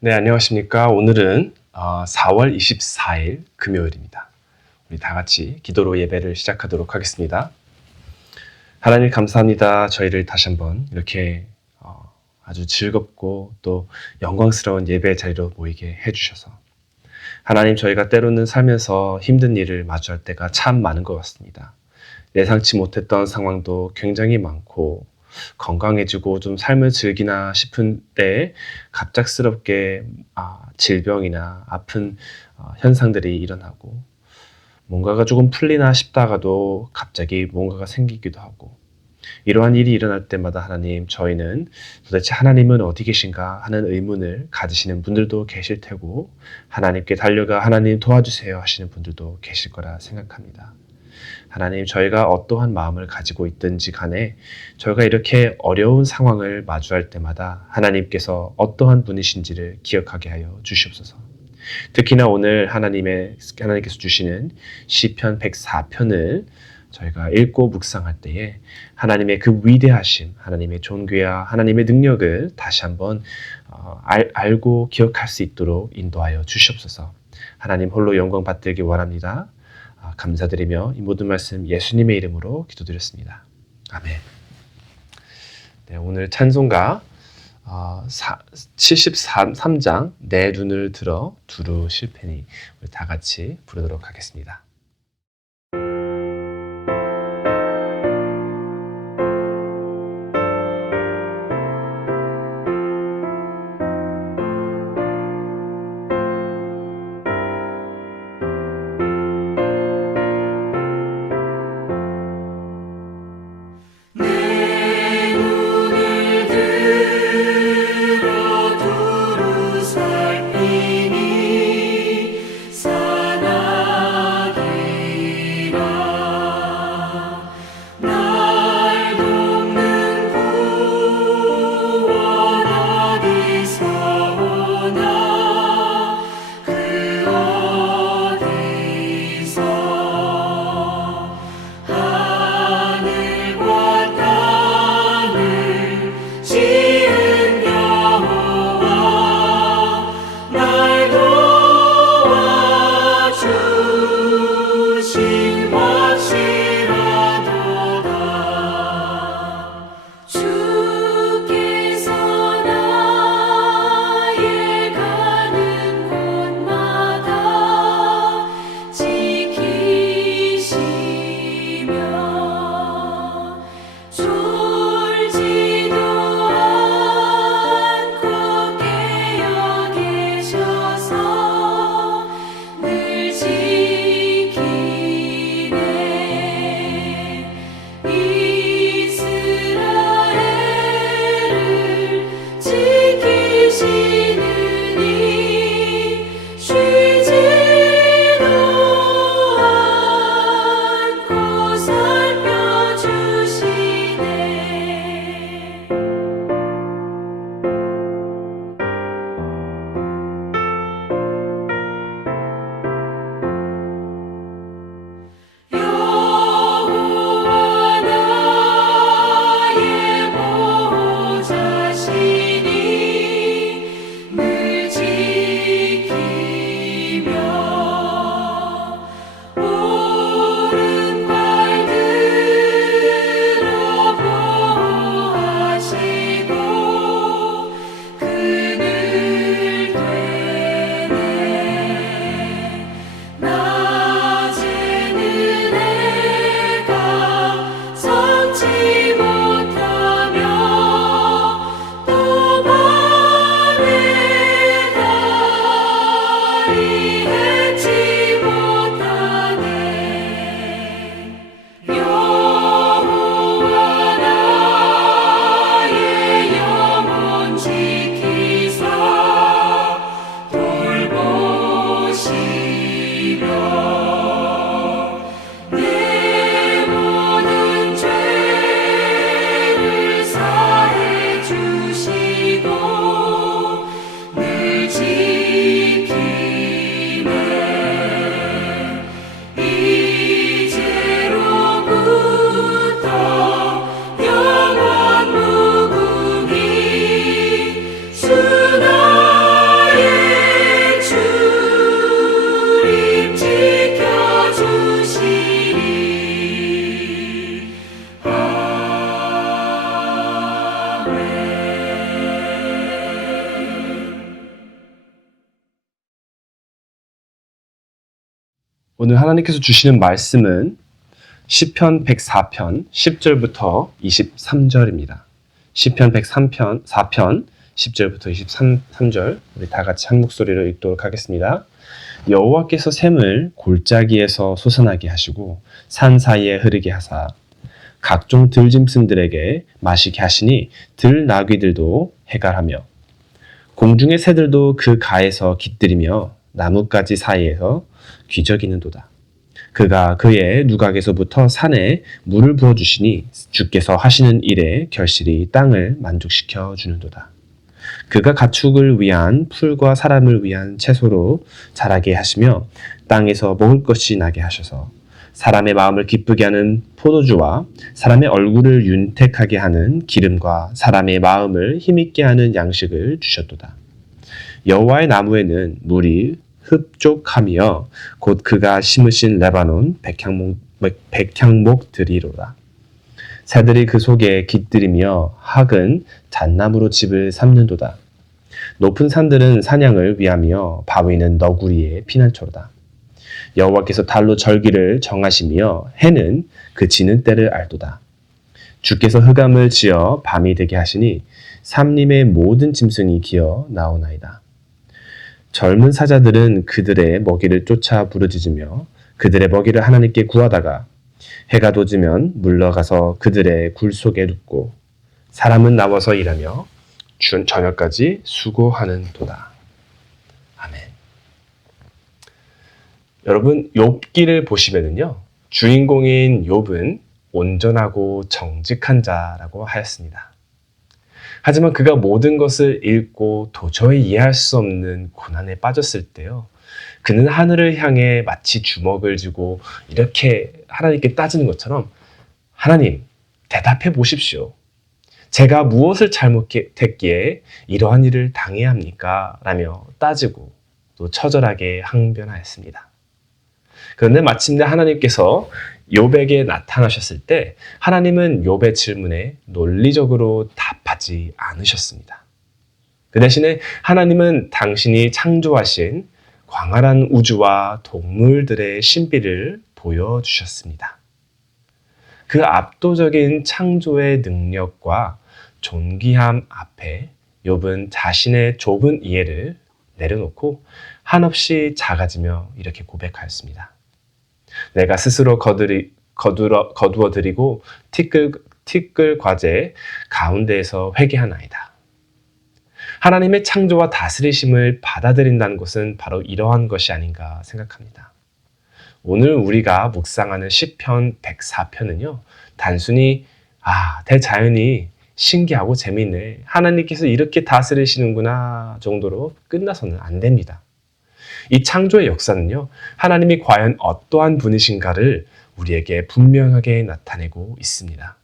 네, 안녕하십니까. 오늘은 4월 24일 금요일입니다. 우리 다 같이 기도로 예배를 시작하도록 하겠습니다. 하나님 감사합니다. 저희를 다시 한번 이렇게 아주 즐겁고 또 영광스러운 예배 자리로 모이게 해주셔서 하나님, 저희가 때로는 살면서 힘든 일을 마주할 때가 참 많은 것 같습니다. 예상치 못했던 상황도 굉장히 많고 건강해지고 좀 삶을 즐기나 싶은 때에 갑작스럽게 질병이나 아픈 현상들이 일어나고 뭔가가 조금 풀리나 싶다가도 갑자기 뭔가가 생기기도 하고 이러한 일이 일어날 때마다 하나님, 저희는 도대체 하나님은 어디 계신가 하는 의문을 가지시는 분들도 계실 테고 하나님께 달려가 하나님 도와주세요 하시는 분들도 계실 거라 생각합니다. 하나님, 저희가 어떠한 마음을 가지고 있든지 간에 저희가 이렇게 어려운 상황을 마주할 때마다 하나님께서 어떠한 분이신지를 기억하게 하여 주시옵소서. 특히나 오늘 하나님께서 주시는 시편 104편을 저희가 읽고 묵상할 때에 하나님의 그 위대하심, 하나님의 존귀와 하나님의 능력을 다시 한번 알고 기억할 수 있도록 인도하여 주시옵소서. 하나님 홀로 영광 받들기 원합니다. 감사드리며 이 모든 말씀 예수님의 이름으로 기도드렸습니다. 아멘. 네, 오늘 찬송가 73장 내 눈을 들어 두루 실패니 우리 다 같이 부르도록 하겠습니다. 살피니 산악의 오늘 하나님께서 주시는 말씀은 시편 104편 10절부터 23절입니다. 시편 104편 10절부터 23절 우리 다 같이 한 목소리로 읽도록 하겠습니다. 여호와께서 샘을 골짜기에서 솟아나게 하시고 산 사이에 흐르게 하사 각종 들짐승들에게 마시게 하시니 들나귀들도 해갈하며 공중의 새들도 그 가에서 깃들이며 나뭇가지 사이에서 귀적이는도다. 그가 그의 누각에서부터 산에 물을 부어주시니 주께서 하시는 일에 결실이 땅을 만족시켜 주는도다. 그가 가축을 위한 풀과 사람을 위한 채소로 자라게 하시며 땅에서 먹을 것이 나게 하셔서 사람의 마음을 기쁘게 하는 포도주와 사람의 얼굴을 윤택하게 하는 기름과 사람의 마음을 힘있게 하는 양식을 주셨도다. 여호와의 나무에는 물이 흡족하며 곧 그가 심으신 레바논 백향목들이로다. 새들이 그 속에 깃들이며 학은 잣나무로 집을 삼는도다. 높은 산들은 사냥을 위하며 바위는 너구리의 피난처로다. 여호와께서 달로 절기를 정하시며 해는 그 지는 때를 알도다. 주께서 흑암을 지어 밤이 되게 하시니 삼림의 모든 짐승이 기어 나오나이다. 젊은 사자들은 그들의 먹이를 쫓아 부르짖으며 그들의 먹이를 하나님께 구하다가 해가 돋으면 물러가서 그들의 굴 속에 눕고 사람은 나와서 일하며 저녁까지 수고하는 도다. 아멘. 여러분, 욥기를 보시면은요, 주인공인 욥은 온전하고 정직한 자라고 하였습니다. 하지만 그가 모든 것을 잃고 도저히 이해할 수 없는 고난에 빠졌을 때요, 그는 하늘을 향해 마치 주먹을 쥐고 이렇게 하나님께 따지는 것처럼 하나님, 대답해 보십시오. 제가 무엇을 잘못했기에 이러한 일을 당해야 합니까? 라며 따지고 또 처절하게 항변하였습니다. 그런데 마침내 하나님께서 욥에게 나타나셨을 때 하나님은 욥의 질문에 논리적으로 답하지 않으셨습니다. 그 대신에 하나님은 당신이 창조하신 광활한 우주와 동물들의 신비를 보여주셨습니다. 그 압도적인 창조의 능력과 존귀함 앞에 욥은 자신의 좁은 이해를 내려놓고 한없이 작아지며 이렇게 고백하였습니다. 내가 스스로 거두어 드리고 티끌 과제 가운데에서 회개하나이다. 하나님의 창조와 다스리심을 받아들인다는 것은 바로 이러한 것이 아닌가 생각합니다. 오늘 우리가 묵상하는 시편 104편은요, 단순히 대자연이 신기하고 재미있네, 하나님께서 이렇게 다스리시는구나 정도로 끝나서는 안 됩니다. 이 창조의 역사는요, 하나님이 과연 어떠한 분이신가를 우리에게 분명하게 나타내고 있습니다.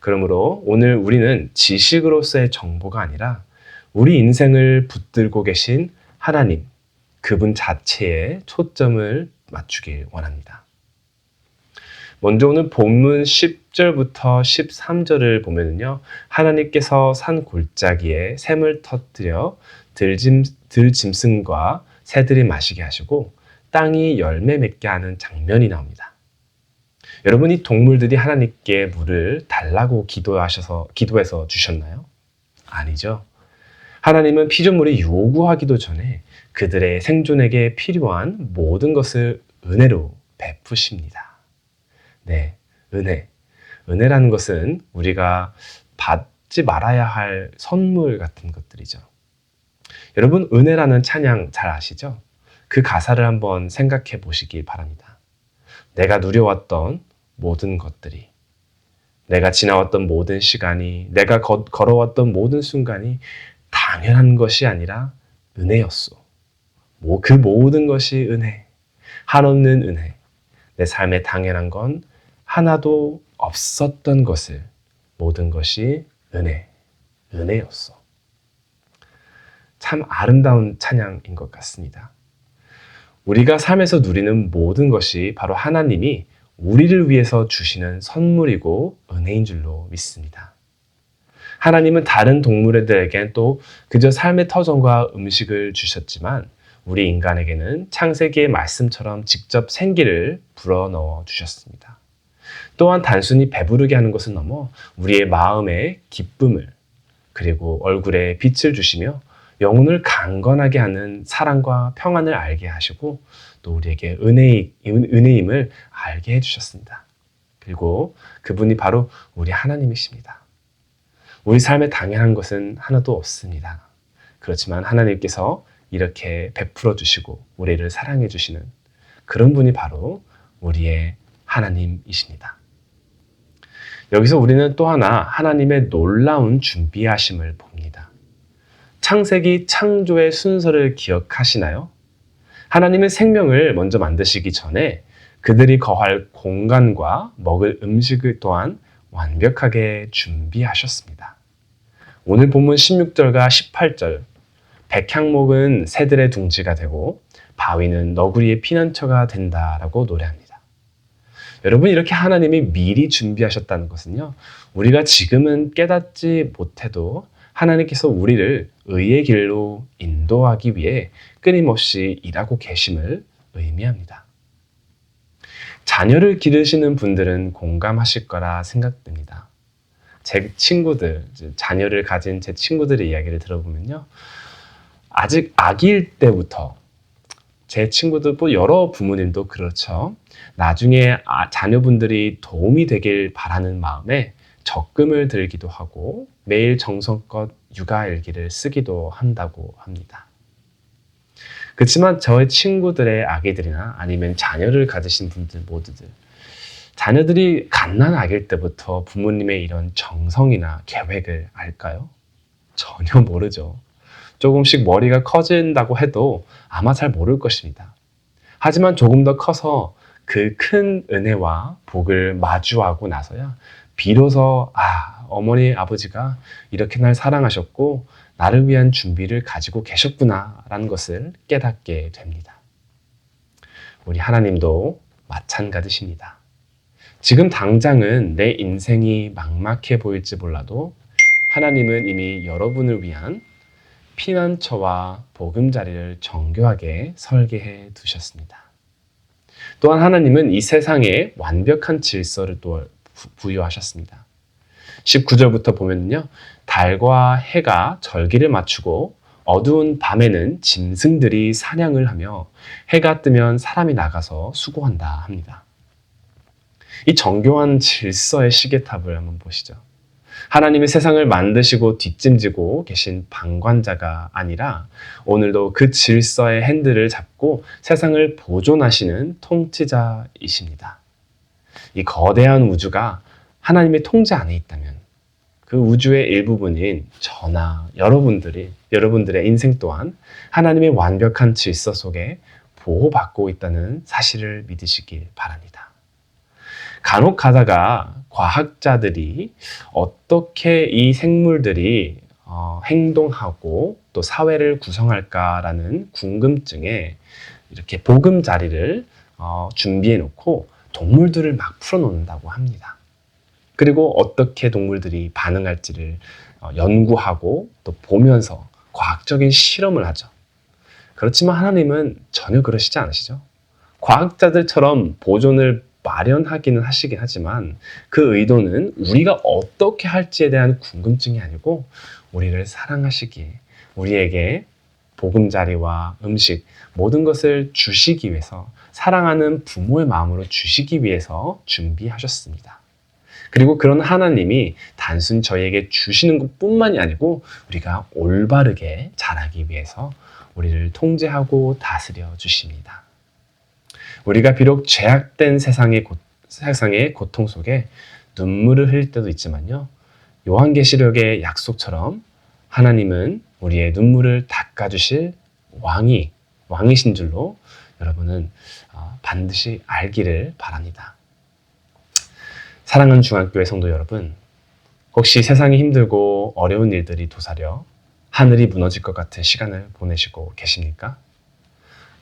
그러므로 오늘 우리는 지식으로서의 정보가 아니라 우리 인생을 붙들고 계신 하나님, 그분 자체에 초점을 맞추길 원합니다. 먼저 오늘 본문 10절부터 13절을 보면요, 하나님께서 산 골짜기에 샘을 터뜨려 들짐승과 새들이 마시게 하시고 땅이 열매 맺게 하는 장면이 나옵니다. 여러분, 이 동물들이 하나님께 물을 달라고 기도해서 주셨나요? 아니죠. 하나님은 피조물이 요구하기도 전에 그들의 생존에게 필요한 모든 것을 은혜로 베푸십니다. 네, 은혜. 은혜라는 것은 우리가 받지 말아야 할 선물 같은 것들이죠. 여러분, 은혜라는 찬양 잘 아시죠? 그 가사를 한번 생각해 보시기 바랍니다. 내가 누려왔던 모든 것들이, 내가 지나왔던 모든 시간이, 내가 걸어왔던 모든 순간이 당연한 것이 아니라 은혜였소. 그 모든 것이 은혜, 한없는 은혜. 내 삶에 당연한 건 하나도 없었던 것을, 모든 것이 은혜였어. 참 아름다운 찬양인 것 같습니다. 우리가 삶에서 누리는 모든 것이 바로 하나님이 우리를 위해서 주시는 선물이고 은혜인 줄로 믿습니다. 하나님은 다른 동물들에겐 또 그저 삶의 터전과 음식을 주셨지만 우리 인간에게는 창세기의 말씀처럼 직접 생기를 불어넣어 주셨습니다. 또한 단순히 배부르게 하는 것은 넘어 우리의 마음에 기쁨을 그리고 얼굴에 빛을 주시며 영혼을 강건하게 하는 사랑과 평안을 알게 하시고 또 우리에게 은혜임을 알게 해주셨습니다. 그리고 그분이 바로 우리 하나님이십니다. 우리 삶에 당연한 것은 하나도 없습니다. 그렇지만 하나님께서 이렇게 베풀어 주시고 우리를 사랑해 주시는 그런 분이 바로 우리의 하나님이십니다. 여기서 우리는 또 하나 하나님의 놀라운 준비하심을 봅니다. 창세기 창조의 순서를 기억하시나요? 하나님은 생명을 먼저 만드시기 전에 그들이 거할 공간과 먹을 음식을 또한 완벽하게 준비하셨습니다. 오늘 본문 16절과 18절, 백향목은 새들의 둥지가 되고 바위는 너구리의 피난처가 된다라고 노래합니다. 여러분, 이렇게 하나님이 미리 준비하셨다는 것은요, 우리가 지금은 깨닫지 못해도 하나님께서 우리를 의의 길로 인도하기 위해 끊임없이 일하고 계심을 의미합니다. 자녀를 기르시는 분들은 공감하실 거라 생각됩니다. 제 친구들, 자녀를 가진 제 친구들의 이야기를 들어보면요, 아직 아기일 때부터 제 친구들, 여러 부모님도 그렇죠. 나중에 자녀분들이 도움이 되길 바라는 마음에 적금을 들기도 하고 매일 정성껏 육아일기를 쓰기도 한다고 합니다. 그렇지만 저의 친구들의 아기들이나 아니면 자녀를 가지신 분들 모두들, 자녀들이 갓난 아기일 때부터 부모님의 이런 정성이나 계획을 알까요? 전혀 모르죠. 조금씩 머리가 커진다고 해도 아마 잘 모를 것입니다. 하지만 조금 더 커서 그 큰 은혜와 복을 마주하고 나서야 비로소 어머니 아버지가 이렇게 날 사랑하셨고 나를 위한 준비를 가지고 계셨구나 라는 것을 깨닫게 됩니다. 우리 하나님도 마찬가지십니다. 지금 당장은 내 인생이 막막해 보일지 몰라도 하나님은 이미 여러분을 위한 피난처와 보금자리를 정교하게 설계해 두셨습니다. 또한 하나님은 이 세상에 완벽한 질서를 또 부여하셨습니다. 19절부터 보면요, 달과 해가 절기를 맞추고 어두운 밤에는 짐승들이 사냥을 하며 해가 뜨면 사람이 나가서 수고한다 합니다. 이 정교한 질서의 시계탑을 한번 보시죠. 하나님이 세상을 만드시고 뒷짐지고 계신 방관자가 아니라 오늘도 그 질서의 핸들을 잡고 세상을 보존하시는 통치자이십니다. 이 거대한 우주가 하나님의 통제 안에 있다면 그 우주의 일부분인 저나 여러분들의 인생 또한 하나님의 완벽한 질서 속에 보호받고 있다는 사실을 믿으시길 바랍니다. 간혹 가다가 과학자들이 어떻게 이 생물들이 행동하고 또 사회를 구성할까라는 궁금증에 이렇게 보금자리를 준비해 놓고 동물들을 막 풀어놓는다고 합니다. 그리고 어떻게 동물들이 반응할지를 연구하고 또 보면서 과학적인 실험을 하죠. 그렇지만 하나님은 전혀 그러시지 않으시죠. 과학자들처럼 보존을 마련하기는 하시긴 하지만 그 의도는 우리가 어떻게 할지에 대한 궁금증이 아니고 우리를 사랑하시기에 우리에게 보금자리와 음식 모든 것을 주시기 위해서 사랑하는 부모의 마음으로 주시기 위해서 준비하셨습니다. 그리고 그런 하나님이 단순 저희에게 주시는 것뿐만이 아니고 우리가 올바르게 자라기 위해서 우리를 통제하고 다스려 주십니다. 우리가 비록 죄악된 세상의 고통 속에 눈물을 흘릴 때도 있지만요, 요한계시록의 약속처럼 하나님은 우리의 눈물을 닦아주실 왕이신 줄로 여러분은 반드시 알기를 바랍니다. 사랑하는 중앙교회 성도 여러분, 혹시 세상이 힘들고 어려운 일들이 도사려 하늘이 무너질 것 같은 시간을 보내시고 계십니까?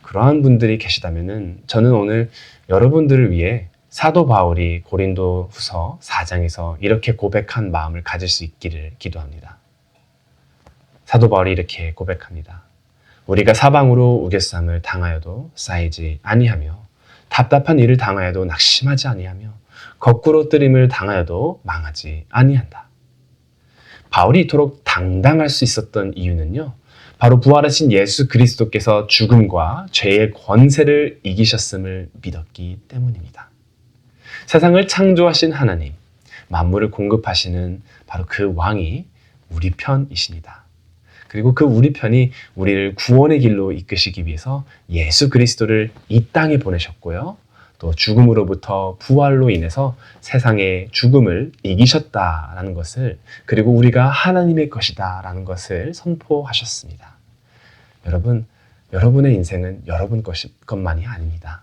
그러한 분들이 계시다면 저는 오늘 여러분들을 위해 사도 바울이 고린도 후서 4장에서 이렇게 고백한 마음을 가질 수 있기를 기도합니다. 사도 바울이 이렇게 고백합니다. 우리가 사방으로 우겨쌈을 당하여도 쌓이지 아니하며 답답한 일을 당하여도 낙심하지 아니하며 거꾸로 뜨림을 당하여도 망하지 아니한다. 바울이 이토록 당당할 수 있었던 이유는요, 바로 부활하신 예수 그리스도께서 죽음과 죄의 권세를 이기셨음을 믿었기 때문입니다. 세상을 창조하신 하나님, 만물을 공급하시는 바로 그 왕이 우리 편이십니다. 그리고 그 우리 편이 우리를 구원의 길로 이끄시기 위해서 예수 그리스도를 이 땅에 보내셨고요. 또 죽음으로부터 부활로 인해서 세상의 죽음을 이기셨다라는 것을, 그리고 우리가 하나님의 것이다라는 것을 선포하셨습니다. 여러분, 여러분의 인생은 여러분 것만이 아닙니다.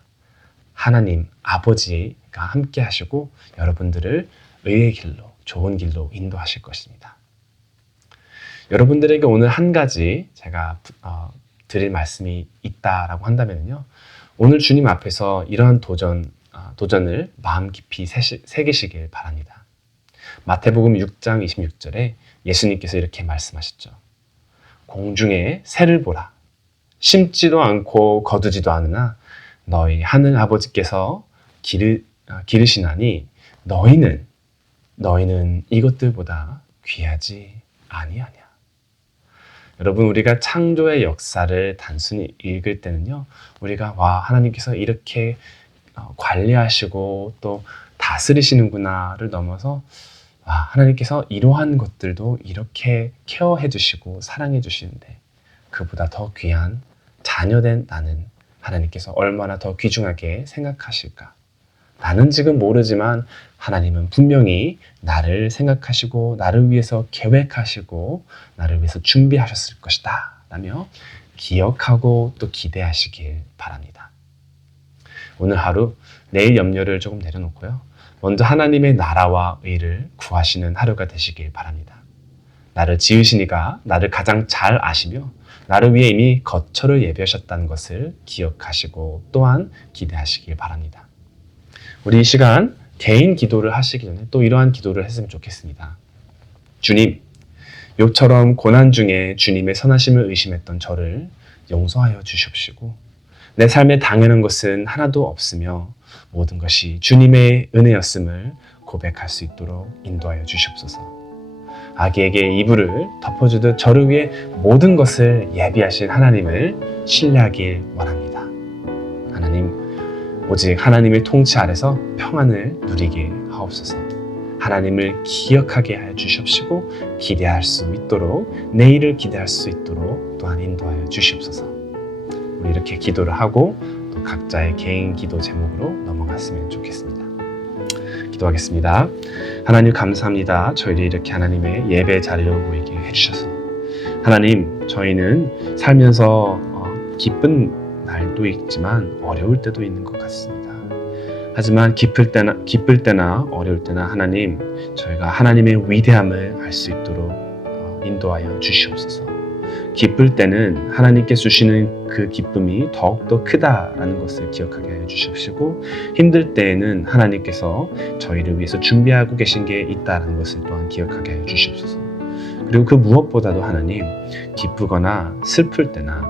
하나님 아버지가 함께 하시고 여러분들을 의의 길로, 좋은 길로 인도하실 것입니다. 여러분들에게 오늘 한 가지 제가 드릴 말씀이 있다라고 한다면요, 오늘 주님 앞에서 이러한 도전을 마음 깊이 새기시길 바랍니다. 마태복음 6장 26절에 예수님께서 이렇게 말씀하셨죠. 공중에 새를 보라. 심지도 않고 거두지도 않으나 너희 하늘 아버지께서 기르시나니 너희는 이것들보다 귀하지 아니하냐. 여러분, 우리가 창조의 역사를 단순히 읽을 때는요, 우리가 하나님께서 이렇게 관리하시고 또 다스리시는구나를 넘어서 하나님께서 이러한 것들도 이렇게 케어해 주시고 사랑해 주시는데 그보다 더 귀한 자녀된 나는 하나님께서 얼마나 더 귀중하게 생각하실까? 나는 지금 모르지만 하나님은 분명히 나를 생각하시고 나를 위해서 계획하시고 나를 위해서 준비하셨을 것이다 라며 기억하고 또 기대하시길 바랍니다. 오늘 하루 내일 염려를 조금 내려놓고요, 먼저 하나님의 나라와 의를 구하시는 하루가 되시길 바랍니다. 나를 지으신 이가 나를 가장 잘 아시며 나를 위해 이미 거처를 예비하셨다는 것을 기억하시고 또한 기대하시길 바랍니다. 우리 이 시간 개인 기도를 하시기 전에 또 이러한 기도를 했으면 좋겠습니다. 주님, 욥처럼 고난 중에 주님의 선하심을 의심했던 저를 용서하여 주시옵시고 내 삶에 당연한 것은 하나도 없으며 모든 것이 주님의 은혜였음을 고백할 수 있도록 인도하여 주시옵소서. 아기에게 이불을 덮어주듯 저를 위해 모든 것을 예비하신 하나님을 신뢰하길 원합니다. 하나님, 오직 하나님의 통치 아래서 평안을 누리게 하옵소서. 하나님을 기억하게 하여 주시옵시고 기대할 수 있도록, 내일을 기대할 수 있도록 또한 인도하여 주시옵소서. 우리 이렇게 기도를 하고 또 각자의 개인 기도 제목으로 넘어갔으면 좋겠습니다. 기도하겠습니다. 하나님 감사합니다. 저희를 이렇게 하나님의 예배 자리로 모이게 해주셔서 하나님, 저희는 살면서 기쁜 날도 있지만 어려울 때도 있는 것 같습니다. 하지만 기쁠 때나 어려울 때나 하나님, 저희가 하나님의 위대함을 알 수 있도록 인도하여 주시옵소서. 기쁠 때는 하나님께 주시는 그 기쁨이 더욱더 크다라는 것을 기억하게 하여 주시옵시고, 힘들 때에는 하나님께서 저희를 위해서 준비하고 계신 게 있다는 것을 또한 기억하게 하여 주시옵소서. 그리고 그 무엇보다도 하나님, 기쁘거나 슬플 때나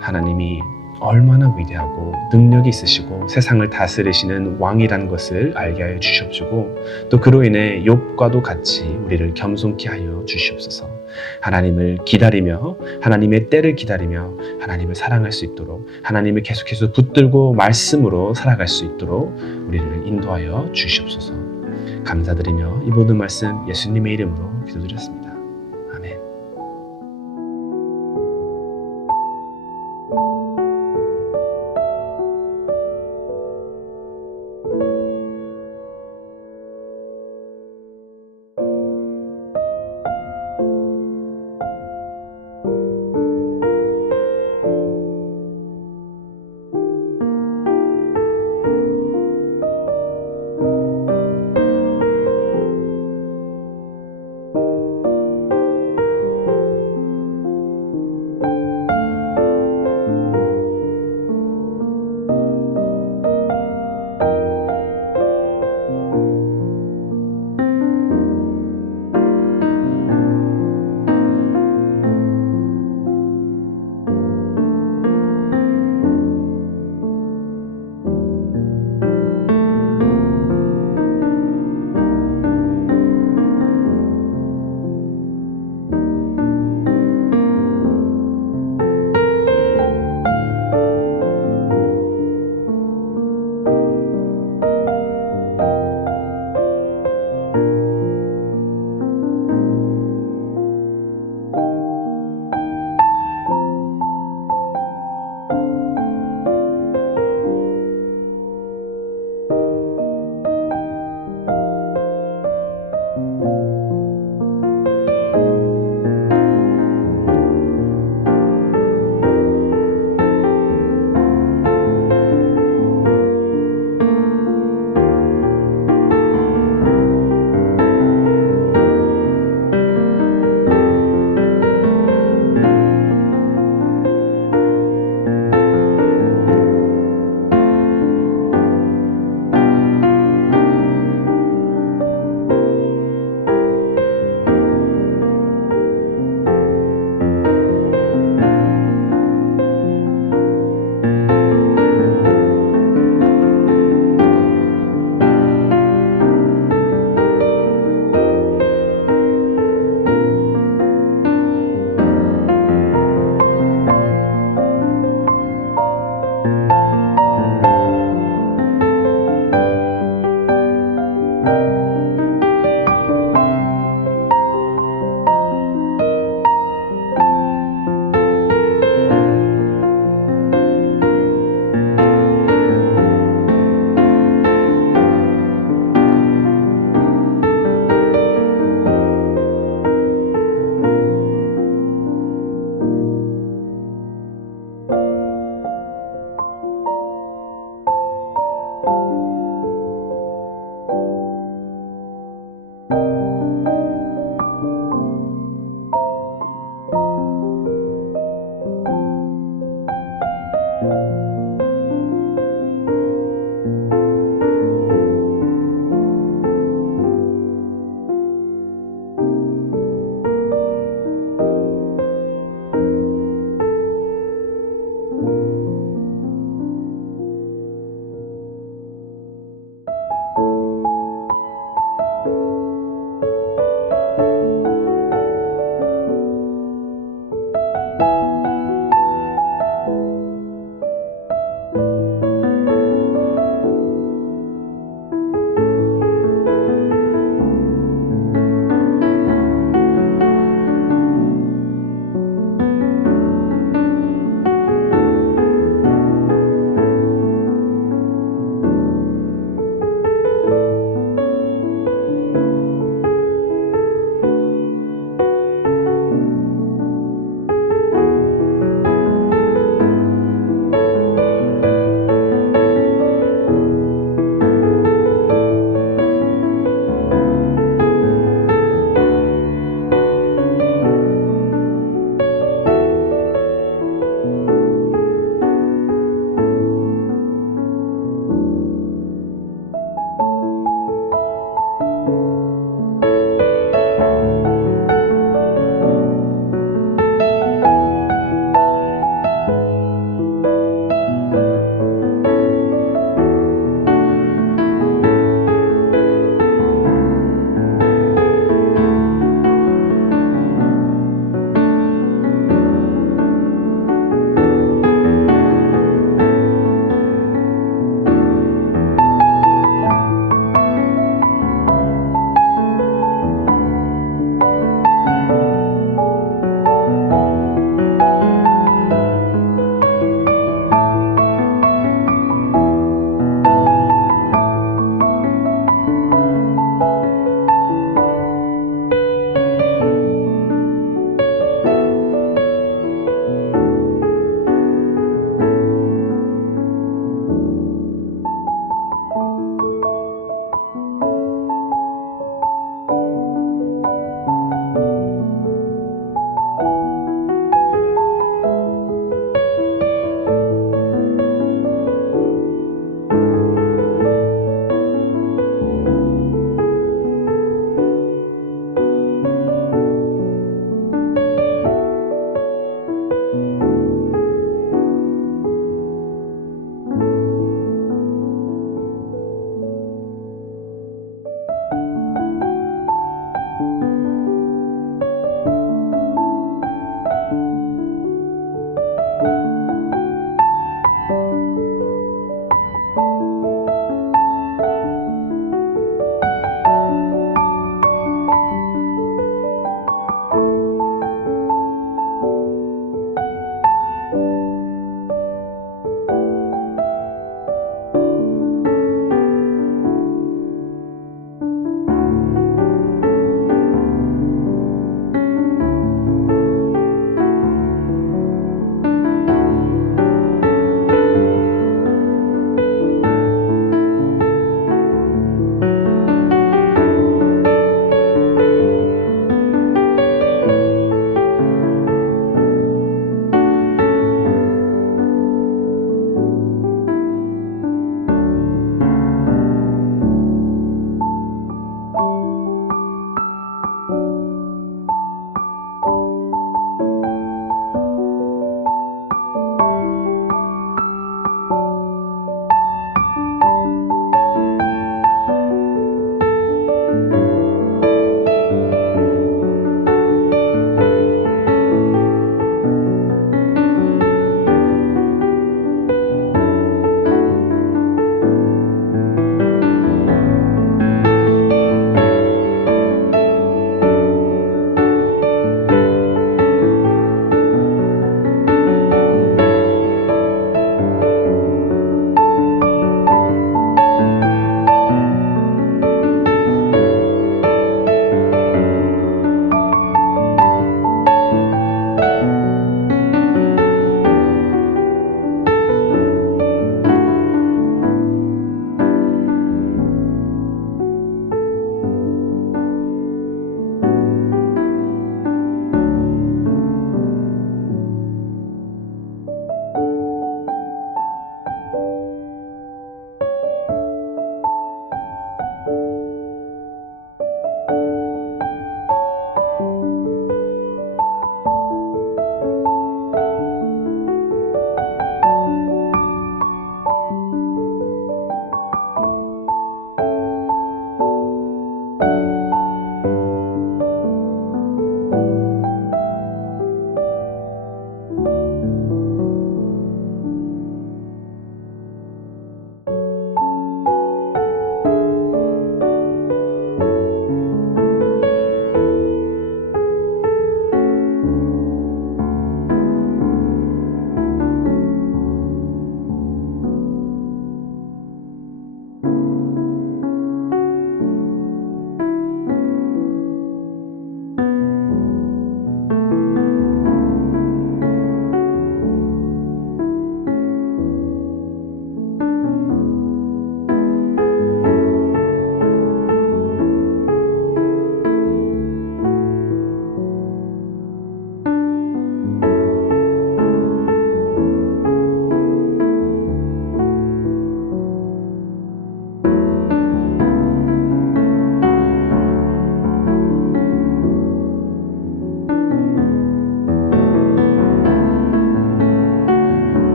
하나님이 얼마나 위대하고 능력이 있으시고 세상을 다스리시는 왕이라는 것을 알게 하여 주시옵시고, 또 그로 인해 욥과도 같이 우리를 겸손케 하여 주시옵소서. 하나님을 기다리며 하나님의 때를 기다리며 하나님을 사랑할 수 있도록, 하나님을 계속해서 붙들고 말씀으로 살아갈 수 있도록 우리를 인도하여 주시옵소서. 감사드리며 이 모든 말씀 예수님의 이름으로 기도드렸습니다.